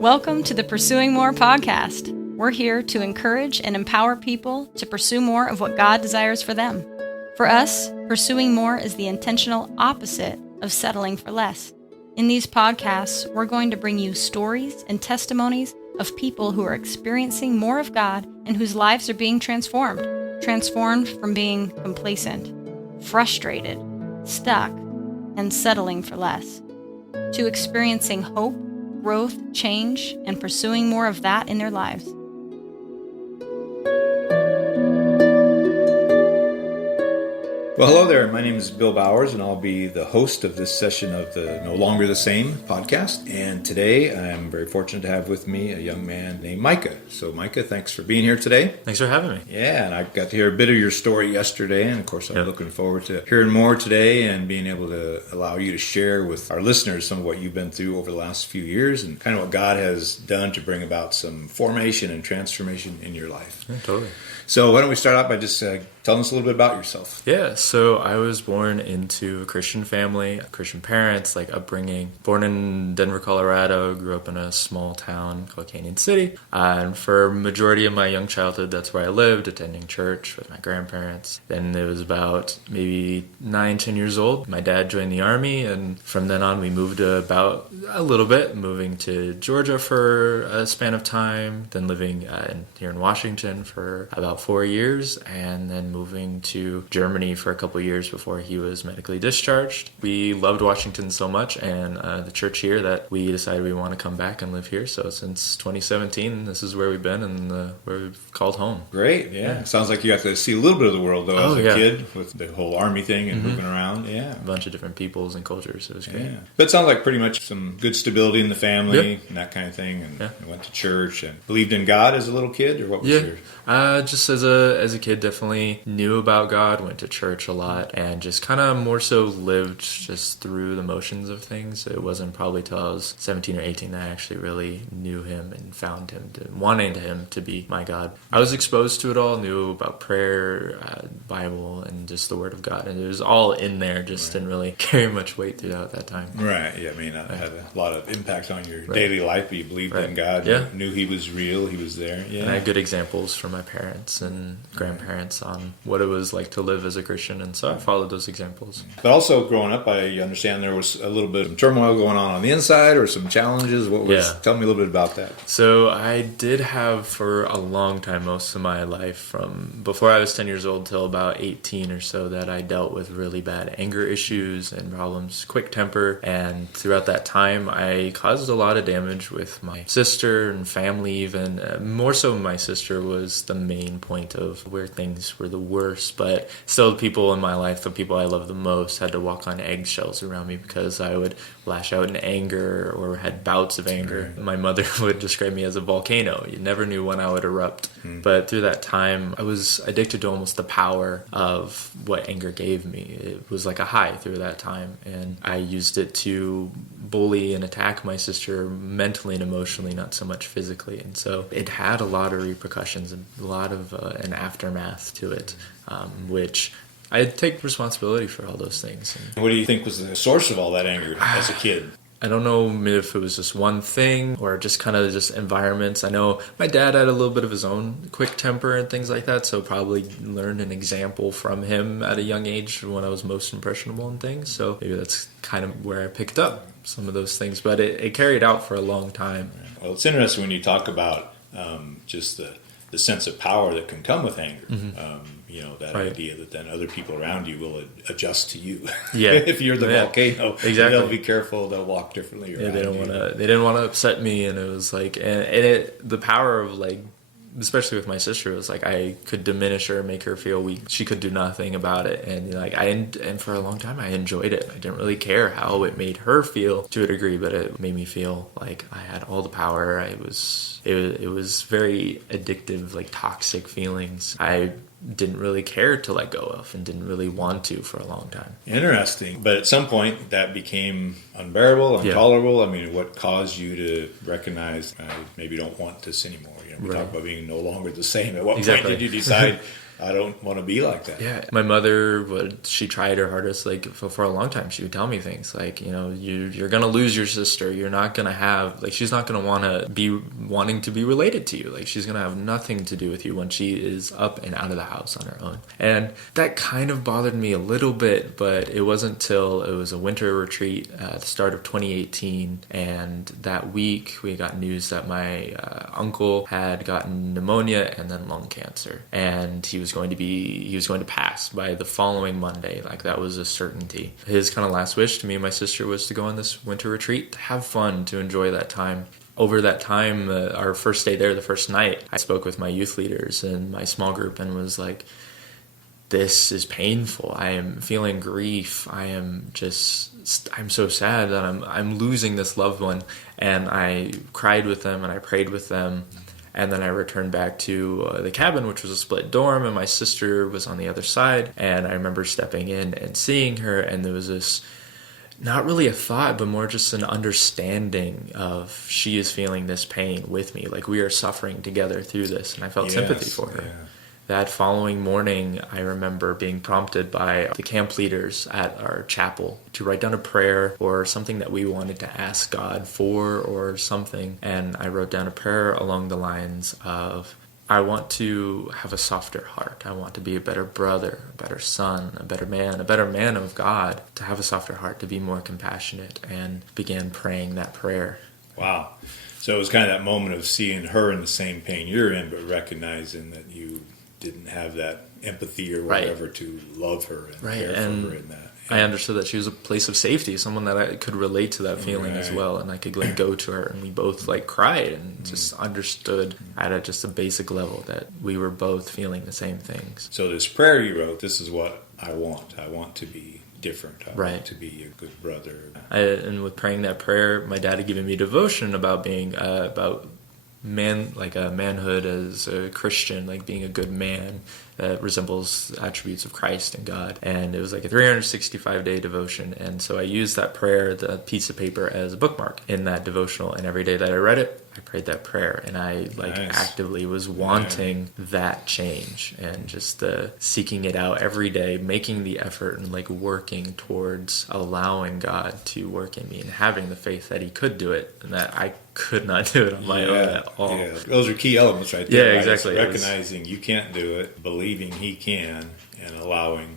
Welcome to the Pursuing More podcast. We're here to encourage and empower people to pursue more of what God desires for them. For us, pursuing more is the intentional opposite of settling for less. In these podcasts, we're going to bring you stories and testimonies of people who are experiencing more of God and whose lives are being transformed from being complacent, frustrated, stuck, and settling for less, to experiencing hope, growth, change, and pursuing more of that in their lives. Well, hello there. My name is Bill Bowers, and I'll be the host of this session of the No Longer the Same podcast. And today, I'm very fortunate to have with me a young man named Micah. So, Micah, thanks for being here today. Thanks for having me. Yeah, and I got to hear a bit of your story yesterday, and of course, I'm looking forward to hearing more today and being able to allow you to share with our listeners some of what you've been through over the last few years and kind of what God has done to bring about some formation and transformation in your life. Yeah, totally. So, why don't we start out by just telling us a little bit about yourself? Yeah, so I was born into a Christian family, Christian parents, upbringing. Born in Denver, Colorado, grew up in a small town called Canyon City. And for majority of my young childhood, that's where I lived, attending church with my grandparents. Then it was about maybe 9-10 years old. My dad joined the Army, and from then on we moved about a little bit, moving to Georgia for a span of time, then living here in Washington for about 4 years, and then moving to Germany for a couple of years before he was medically discharged. We loved Washington so much and the church here that we decided we want to come back and live here. So since 2017, this is where we've been and where we've called home. Great, yeah. Sounds like you got to see a little bit of the world, though, as a kid with the whole Army thing and moving around. Yeah, a bunch of different peoples and cultures. It was great. Yeah. But it sounds like pretty much some good stability in the family and that kind of thing. And you went to church and believed in God as a little kid, or what was your... Just as a kid, definitely knew about God, went to church a lot, and just kind of more so lived just through the motions of things. It wasn't probably till I was 17 or 18 that I actually really knew him and found him, wanting him to be my God. I was exposed to it all, knew about prayer, Bible, and just the Word of God, and it was all in there, just didn't really carry much weight throughout that time. Right, yeah, I mean, it had a lot of impact on your daily life, but you believed in God, you knew He was real, He was there. Yeah. And I had good examples from my parents and grandparents on what it was like to live as a Christian, and so I followed those examples. But also growing up, I understand there was a little bit of turmoil going on the inside, or some challenges. What was? Tell me a little bit about that. So I did have for a long time, most of my life, from before I was 10 years old till about 18 or so, that I dealt with really bad anger issues and problems, quick temper, and throughout that time I caused a lot of damage with my sister and family even. More so my sister was the main point of where things were the worst, but still the people in my life, the people I love the most, had to walk on eggshells around me because I would lash out in anger or had bouts of anger. My mother would describe me as a volcano. You never knew when I would erupt. But through that time, I was addicted to almost the power of what anger gave me. It was like a high through that time, and I used it to bully and attack my sister mentally and emotionally, not so much physically. And so it had a lot of repercussions and a lot of an aftermath to it, which I take responsibility for all those things. And what do you think was the source of all that anger as a kid? I don't know if it was just one thing or just kind of just environments. I know my dad had a little bit of his own quick temper and things like that, so probably learned an example from him at a young age when I was most impressionable and things. So maybe that's kind of where I picked up some of those things, but it carried out for a long time. Well, it's interesting when you talk about just the sense of power that can come with anger. That idea that then other people around you will adjust to you. Yeah. If you're the volcano, they'll be careful. They'll walk differently around they didn't want to upset me, and it was like, the power of especially with my sister, it was like I could diminish her, make her feel weak. She could do nothing about it, and and for a long time I enjoyed it. I didn't really care how it made her feel to a degree, but it made me feel like I had all the power. It was very addictive, toxic feelings. I didn't really care to let go of and didn't really want to for a long time. Interesting. But at some point that became unbearable, intolerable. I mean, what caused you to recognize I maybe don't want this anymore? We talk about being no longer the same. At what point did you decide I don't want to be like that. Yeah, my mother she tried her hardest, like for a long time. She would tell me things like, you're going to lose your sister. You're not going to have, like, she's not going to wanting to be related to you. Like, she's going to have nothing to do with you when she is up and out of the house on her own. And that kind of bothered me a little bit, but it wasn't till it was a winter retreat at the start of 2018. And that week we got news that my uncle had gotten pneumonia and then lung cancer. And he was going to pass by the following Monday. Like, that was a certainty. His kind of last wish to me and my sister was to go on this winter retreat, to have fun, to enjoy that time. Over that time, our first day there, the first night, I spoke with my youth leaders and my small group and was like, this is painful. I am feeling grief. I'm so sad that I'm losing this loved one. And I cried with them and I prayed with them. And then I returned back to the cabin, which was a split dorm, and my sister was on the other side. And I remember stepping in and seeing her, and there was this, not really a thought, but more just an understanding of, she is feeling this pain with me. Like, we are suffering together through this, and I felt sympathy for her. Yeah. That following morning, I remember being prompted by the camp leaders at our chapel to write down a prayer or something that we wanted to ask God for or something. And I wrote down a prayer along the lines of, I want to have a softer heart. I want to be a better brother, a better son, a better man of God, to have a softer heart, to be more compassionate, and began praying that prayer. Wow. So it was kind of that moment of seeing her in the same pain you're in, but recognizing that you didn't have that empathy or whatever to love her and care for her in that. I understood that she was a place of safety, someone that I could relate to that feeling as well, and I could go to her, and we both cried and just understood at just a basic level that we were both feeling the same things. So this prayer you wrote, this is what I want. I want to be different. I want to be a good brother. And with praying that prayer, my dad had given me devotion about being manhood as a Christian, like being a good man that resembles attributes of Christ and God. And it was like a 365-day devotion. And so I used that prayer, the piece of paper, as a bookmark in that devotional. And every day that I read it, I prayed that prayer. And I actively was wanting that change and just seeking it out every day, making the effort and working towards allowing God to work in me and having the faith that he could do it and that I could not do it on my own at all. Yeah. Those are key elements right there. Yeah, exactly. Recognizing you can't do it, believing he can, and allowing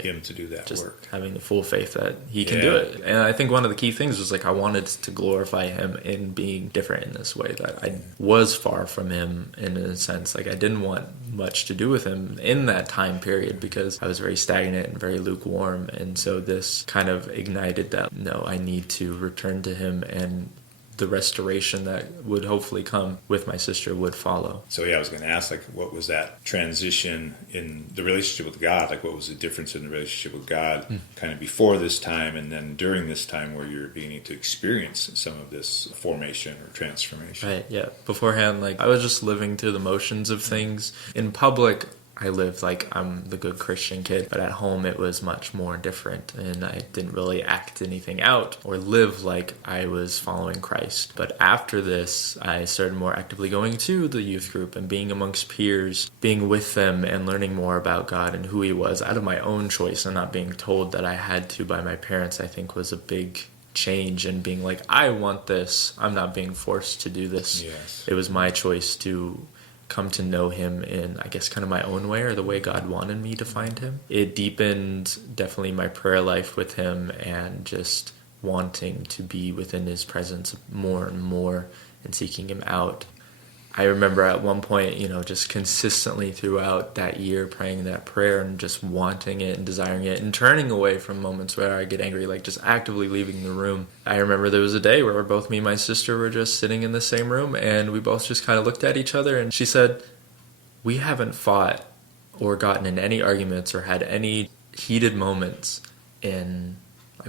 him to do that just work. Having the full faith that he can do it. And I think one of the key things was I wanted to glorify him in being different in this way, that I was far from him in a sense. I didn't want much to do with him in that time period because I was very stagnant and very lukewarm. And so this kind of ignited that, no, I need to return to him, and the restoration that would hopefully come with my sister would follow. So I was going to ask, what was that transition in the relationship with God? What was the difference in the relationship with God kind of before this time and then during this time where you're beginning to experience some of this formation or transformation? Right, yeah. Beforehand, I was just living through the motions of things. In public, I lived like I'm the good Christian kid, but at home it was much more different, and I didn't really act anything out or live like I was following Christ. But after this, I started more actively going to the youth group and being amongst peers, being with them and learning more about God and who he was out of my own choice and not being told that I had to by my parents. I think was a big change, and being I want this. I'm not being forced to do this. Yes. It was my choice to come to know him in, I guess, kind of my own way, or the way God wanted me to find him. It deepened definitely my prayer life with him and just wanting to be within his presence more and more and seeking him out. I remember at one point, just consistently throughout that year praying that prayer and just wanting it and desiring it and turning away from moments where I get angry, just actively leaving the room. I remember there was a day where both me and my sister were just sitting in the same room, and we both just kind of looked at each other, and she said, "We haven't fought or gotten in any arguments or had any heated moments in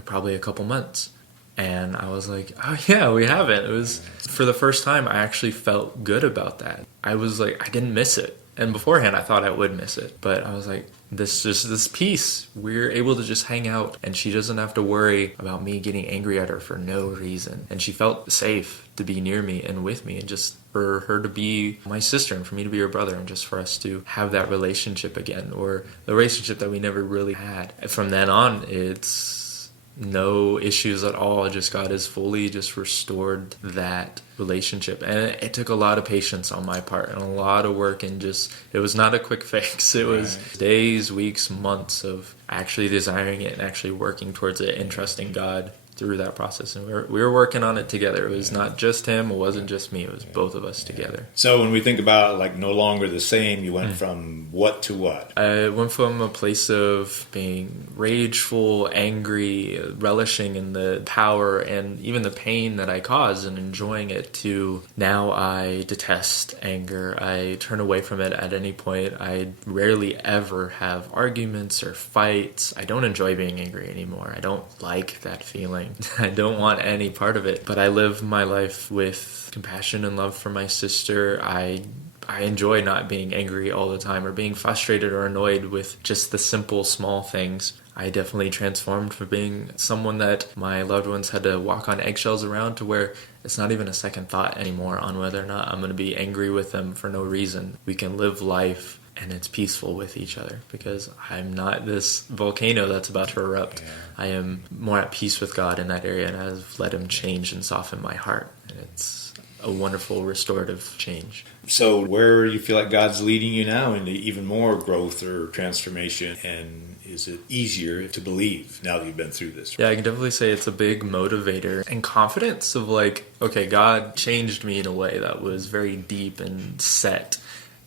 probably a couple months." And I was like, oh yeah, we haven't. It was, for the first time, I actually felt good about that. I was I didn't miss it. And beforehand, I thought I would miss it. But I was like, this peace. We're able to just hang out, and she doesn't have to worry about me getting angry at her for no reason. And she felt safe to be near me and with me, and just for her to be my sister and for me to be her brother, and just for us to have that relationship again, or the relationship that we never really had. From then on, it's no issues at all. Just God has fully just restored that relationship. And it took a lot of patience on my part and a lot of work, and just, it was not a quick fix. It was days, weeks, months of actually desiring it and actually working towards it and trusting God through that process. And we were working on it together. It was not just him, it wasn't just me, it was both of us together. So when we think about like no longer the same, you went from what to what? I went from a place of being rageful, angry, relishing in the power and even the pain that I caused and enjoying it, to now I detest anger. I turn away from it at any point. I rarely ever have arguments or fights. I don't enjoy being angry anymore. I don't like that feeling. I don't want any part of it, but I live my life with compassion and love for my sister. I enjoy not being angry all the time or being frustrated or annoyed with just the simple, small things. I definitely transformed from being someone that my loved ones had to walk on eggshells around to where it's not even a second thought anymore on whether or not I'm going to be angry with them for no reason. We can live life and it's peaceful with each other because I'm not this volcano that's about to erupt. Yeah. I am more at peace with God in that area, and I've let him change and soften my heart. And it's a wonderful restorative change. So where you feel like God's leading you now into even more growth or transformation, and is it easier to believe now that you've been through this? Yeah, I can definitely say it's a big motivator and confidence of like, okay, God changed me in a way that was very deep and set.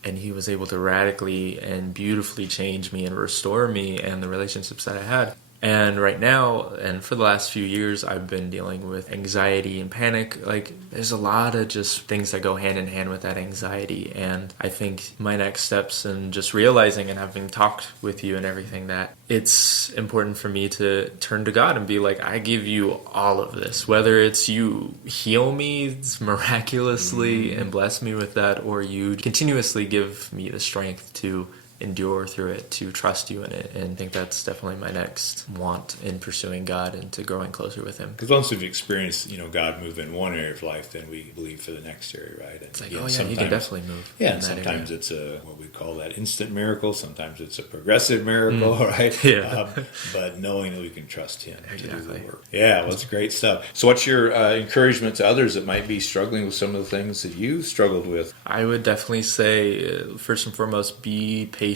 And he was able to radically and beautifully change me and restore me and the relationships that I had. And right now, and for the last few years, I've been dealing with anxiety and panic. Like, there's a lot of just things that go hand in hand with that anxiety. And I think my next steps in just realizing and having talked with you and everything, that it's important for me to turn to God and be like, I give you all of this. Whether it's you heal me miraculously and bless me with that, or you continuously give me the strength to endure through it, to trust you in it. And I think that's definitely my next want in pursuing God and to growing closer with him. Because once we've experienced, God move in one area of life, then we believe for the next area, right? And it's like, oh yeah, he can definitely move. Yeah, and sometimes it's what we call that instant miracle. Sometimes it's a progressive miracle, right? Yeah. But knowing that we can trust him to do the work. Yeah, well, that's great stuff. So what's your encouragement to others that might be struggling with some of the things that you struggled with? I would definitely say, first and foremost, be patient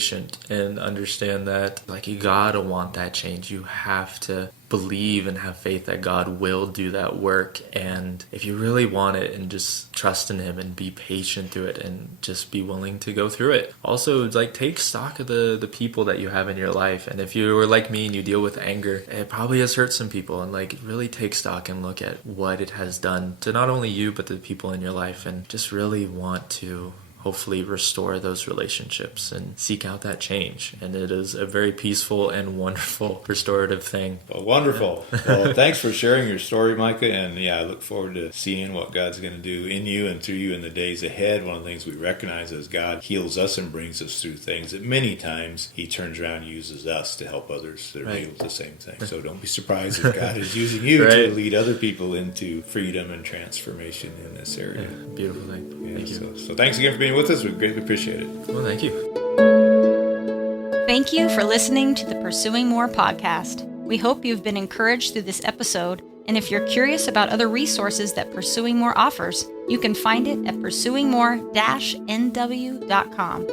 and understand that, like, you gotta want that change. You have to believe and have faith that God will do that work. And if you really want it, and just trust in him and be patient through it and just be willing to go through it. Also, like, take stock of the people that you have in your life. And if you were like me and you deal with anger, it probably has hurt some people. And like, really take stock and look at what it has done to not only you, but the people in your life, and just really want to hopefully restore those relationships and seek out that change. And it is a very peaceful and wonderful restorative thing. Well, wonderful. Well, thanks for sharing your story, Micah. And yeah, I look forward to seeing what God's going to do in you and through you in the days ahead. One of the things we recognize is God heals us and brings us through things that many times he turns around and uses us to help others that are dealing with the same thing. So don't be surprised if God is using you to lead other people into freedom and transformation in this area. Yeah, beautiful thing. Yeah, thank you. So thanks again for being with us. We greatly appreciate it. Well, thank you. Thank you for listening to the Pursuing More podcast. We hope you've been encouraged through this episode, and if you're curious about other resources that Pursuing More offers, you can find it at pursuingmore-nw.com.